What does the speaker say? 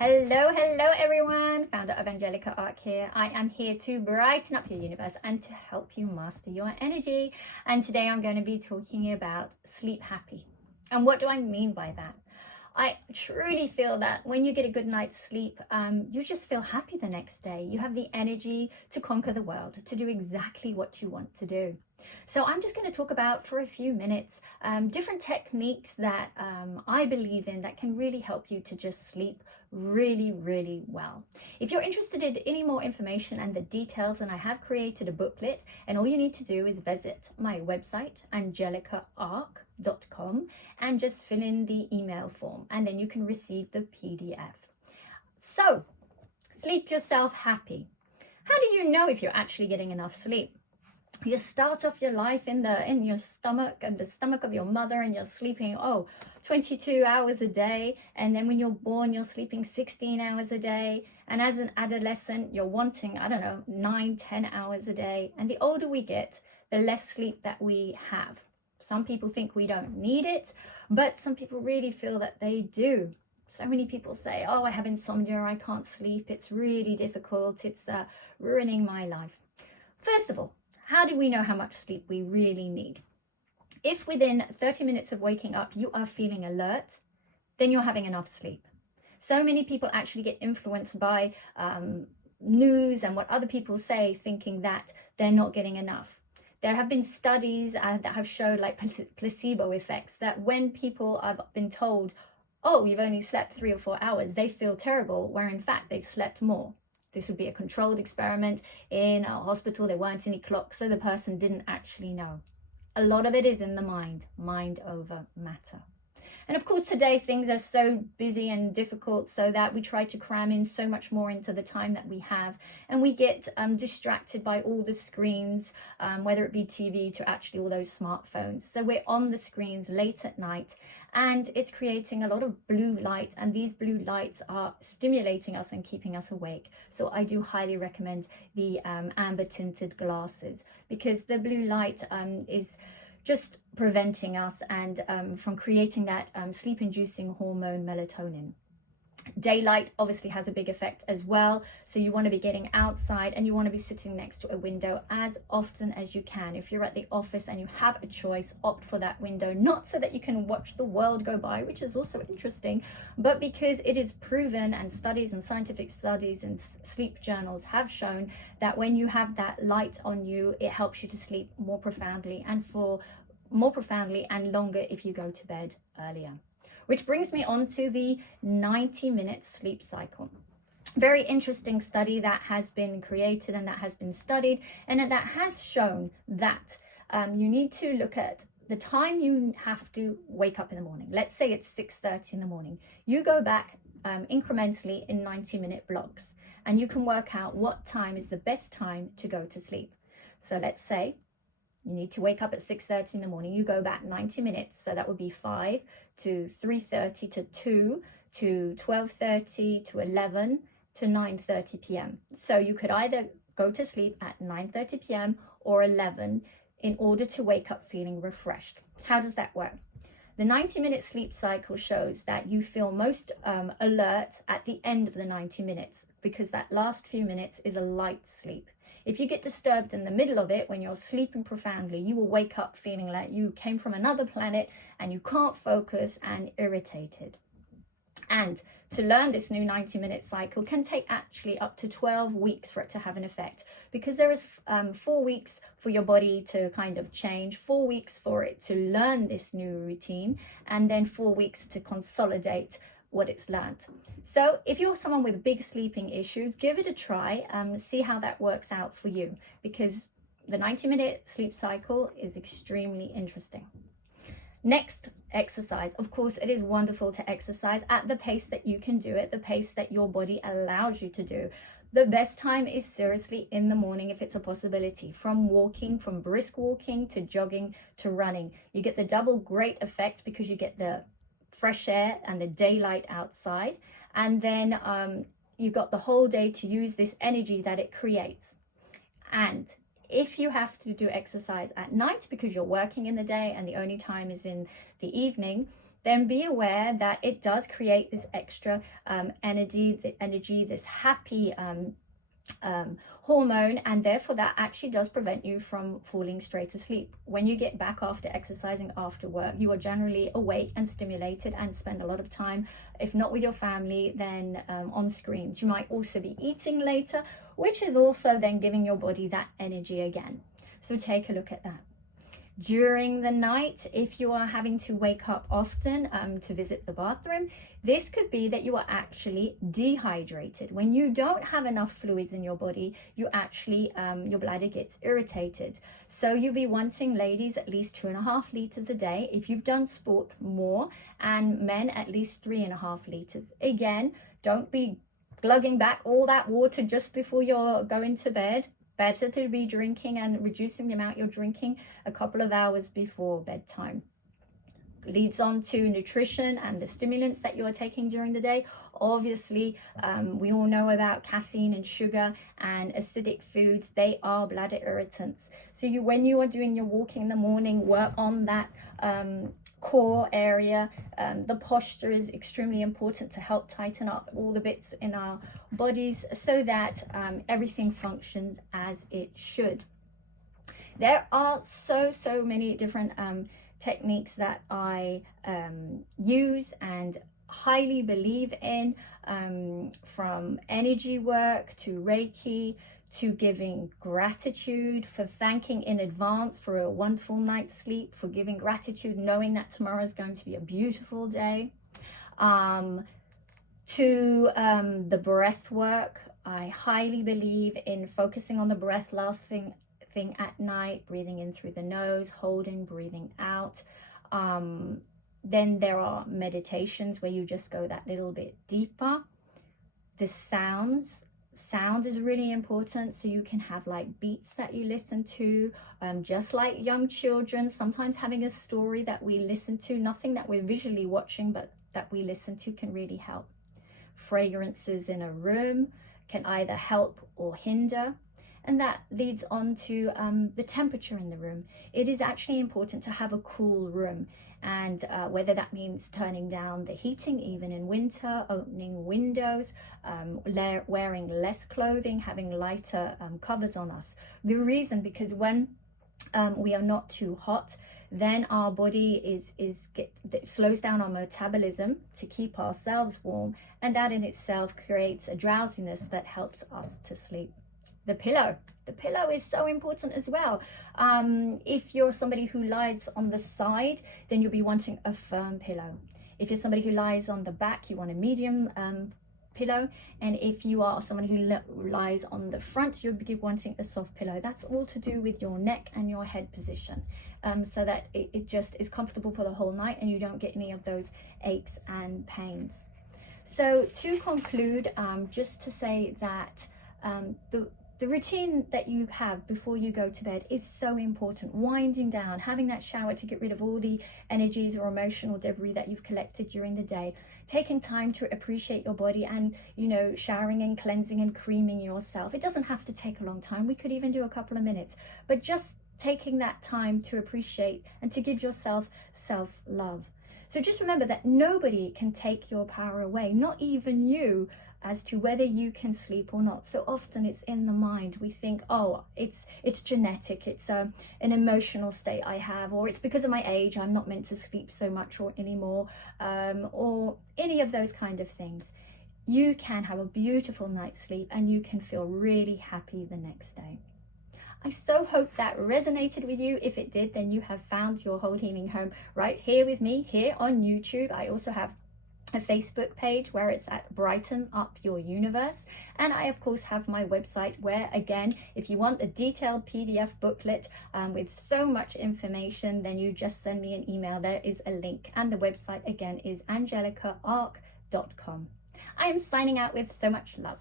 Hello everyone, founder of Angelica Arc here. I am here to brighten up your universe and to help you master your energy. And today I'm going to be talking about sleep happy. And what do I mean by that? I truly feel that when you get a good night's sleep, you just feel happy the next day. You have the energy to conquer the world, to do exactly what you want to do. So I'm just going to talk about for a few minutes different techniques that I believe in that can really help you to just sleep really well. If you're interested in any more information and the details, then I have created a booklet, and all you need to do is visit my website angelicaarc.com and just fill in the email form, and then you can receive the PDF. So sleep yourself happy. How do you know if you're actually getting enough sleep? You start off your life in your stomach, and the stomach of your mother, and you're sleeping 22 hours a day, and then when you're born you're sleeping 16 hours a day, and as an adolescent you're wanting 9-10 hours a day. And the older we get, the less sleep that we have. Some people think we don't need it, but some people really feel that they do. So many people say, oh, I have insomnia, I can't sleep, it's really difficult, it's ruining my life. First of all, how do we know how much sleep we really need? If within 30 minutes of waking up you are feeling alert, then you're having enough sleep. So many people actually get influenced by news and what other people say, thinking that they're not getting enough. There have been studies that have showed, like placebo effects, that when people have been told, oh, you've only slept 3 or 4 hours, they feel terrible, where in fact they slept more. This would be a controlled experiment in a hospital. There weren't any clocks, so the person didn't actually know. A lot of it is in the mind over matter. And of course, today things are so busy and difficult, so that we try to cram in so much more into the time that we have. And we get distracted by all the screens, whether it be TV to actually all those smartphones. So we're on the screens late at night, and it's creating a lot of blue light. And these blue lights are stimulating us and keeping us awake. So I do highly recommend the amber tinted glasses, because the blue light is just preventing us and from creating that sleep-inducing hormone melatonin. Daylight obviously has a big effect as well, so you want to be getting outside, and you want to be sitting next to a window as often as you can. If you're at the office and you have a choice, opt for that window, not so that you can watch the world go by, which is also interesting, but because it is proven, and studies and scientific studies and sleep journals have shown that when you have that light on you, it helps you to sleep more profoundly and longer if you go to bed earlier. Which brings me on to the 90-minute sleep cycle. Very interesting study that has been created and that has been studied, and that has shown that you need to look at the time you have to wake up in the morning. Let's say it's 6:30 in the morning. You go back incrementally in 90-minute blocks, and you can work out what time is the best time to go to sleep. So let's say you need to wake up at 6:30 in the morning. You go back 90 minutes. So that would be 5 to 3:30 to 2 to 12:30 to 11 to 9:30 p.m. So you could either go to sleep at 9:30 p.m. or 11 in order to wake up feeling refreshed. How does that work? The 90-minute sleep cycle shows that you feel most alert at the end of the 90 minutes, because that last few minutes is a light sleep. If you get disturbed in the middle of it when you're sleeping profoundly, you will wake up feeling like you came from another planet and you can't focus and irritated. And to learn this new 90-minute cycle can take actually up to 12 weeks for it to have an effect, because there is 4 weeks for your body to kind of change, 4 weeks for it to learn this new routine, and then 4 weeks to consolidate what it's learned. So if you're someone with big sleeping issues, give it a try, see how that works out for you, because the 90-minute sleep cycle is extremely interesting. Next, exercise. Of course, it is wonderful to exercise at the pace that you can do it, the pace that your body allows you to do. The best time is seriously in the morning if it's a possibility. From walking, from brisk walking to jogging to running. You get the double great effect, because you get the fresh air and the daylight outside, and then you've got the whole day to use this energy that it creates. And if you have to do exercise at night because you're working in the day and the only time is in the evening, then be aware that it does create this extra energy, this happy hormone, and therefore that actually does prevent you from falling straight asleep. When you get back after exercising after work, you are generally awake and stimulated and spend a lot of time, if not with your family, then on screens. You might also be eating later, which is also then giving your body that energy again. So take a look at that. During the night, if you are having to wake up often to visit the bathroom, this could be that you are actually dehydrated. When you don't have enough fluids in your body, you actually, your bladder gets irritated. So you'll be wanting, ladies, at least 2.5 liters a day. If you've done sport, more, and men, at least 3.5 liters. Again, don't be glugging back all that water just before you're going to bed. Better to be drinking and reducing the amount you're drinking a couple of hours before bedtime. Leads on to nutrition and the stimulants that you're taking during the day. Obviously, we all know about caffeine and sugar and acidic foods. They are bladder irritants. So when you are doing your walking in the morning, work on that core area. The posture is extremely important to help tighten up all the bits in our bodies so that everything functions as it should. There are so many different techniques that I use and highly believe in, from energy work to Reiki to giving gratitude, for thanking in advance for a wonderful night's sleep, for giving gratitude knowing that tomorrow is going to be a beautiful day, to the breath work. I highly believe in focusing on the breath last thing at night, breathing in through the nose, holding, breathing out. Then there are meditations where you just go that little bit deeper. The sound is really important, so you can have like beats that you listen to, just like young children, sometimes having a story that we listen to, nothing that we're visually watching, but that we listen to, can really help. Fragrances in a room can either help or hinder, and that leads on to the temperature in the room. It is actually important to have a cool room, and whether that means turning down the heating even in winter, opening windows, wearing less clothing, having lighter covers on us. The reason, because when we are not too hot, then our body it slows down our metabolism to keep ourselves warm, and that in itself creates a drowsiness that helps us to sleep. The pillow is so important as well. If you're somebody who lies on the side, then you'll be wanting a firm pillow. If you're somebody who lies on the back, you want a medium pillow. And if you are someone who lies on the front, you'll be wanting a soft pillow. That's all to do with your neck and your head position, so that it just is comfortable for the whole night and you don't get any of those aches and pains. So to conclude, just to say that the routine that you have before you go to bed is so important. Winding down, having that shower to get rid of all the energies or emotional debris that you've collected during the day, taking time to appreciate your body, and showering and cleansing and creaming yourself. It doesn't have to take a long time. We could even do a couple of minutes, but just taking that time to appreciate and to give yourself self-love. So just remember that nobody can take your power away, not even you, as to whether you can sleep or not. So often it's in the mind. We think, oh, it's genetic, it's an emotional state I have, or it's because of my age, I'm not meant to sleep so much or anymore, or any of those kind of things. You can have a beautiful night's sleep and you can feel really happy the next day. I so hope that resonated with you. If it did, then you have found your whole healing home right here with me, here on YouTube. I also have a Facebook page where it's at Brighten Up Your Universe, and I of course have my website where, again, if you want the detailed PDF booklet with so much information, then you just send me an email. There is a link, and the website again is angelicaarc.com. I am signing out with so much love.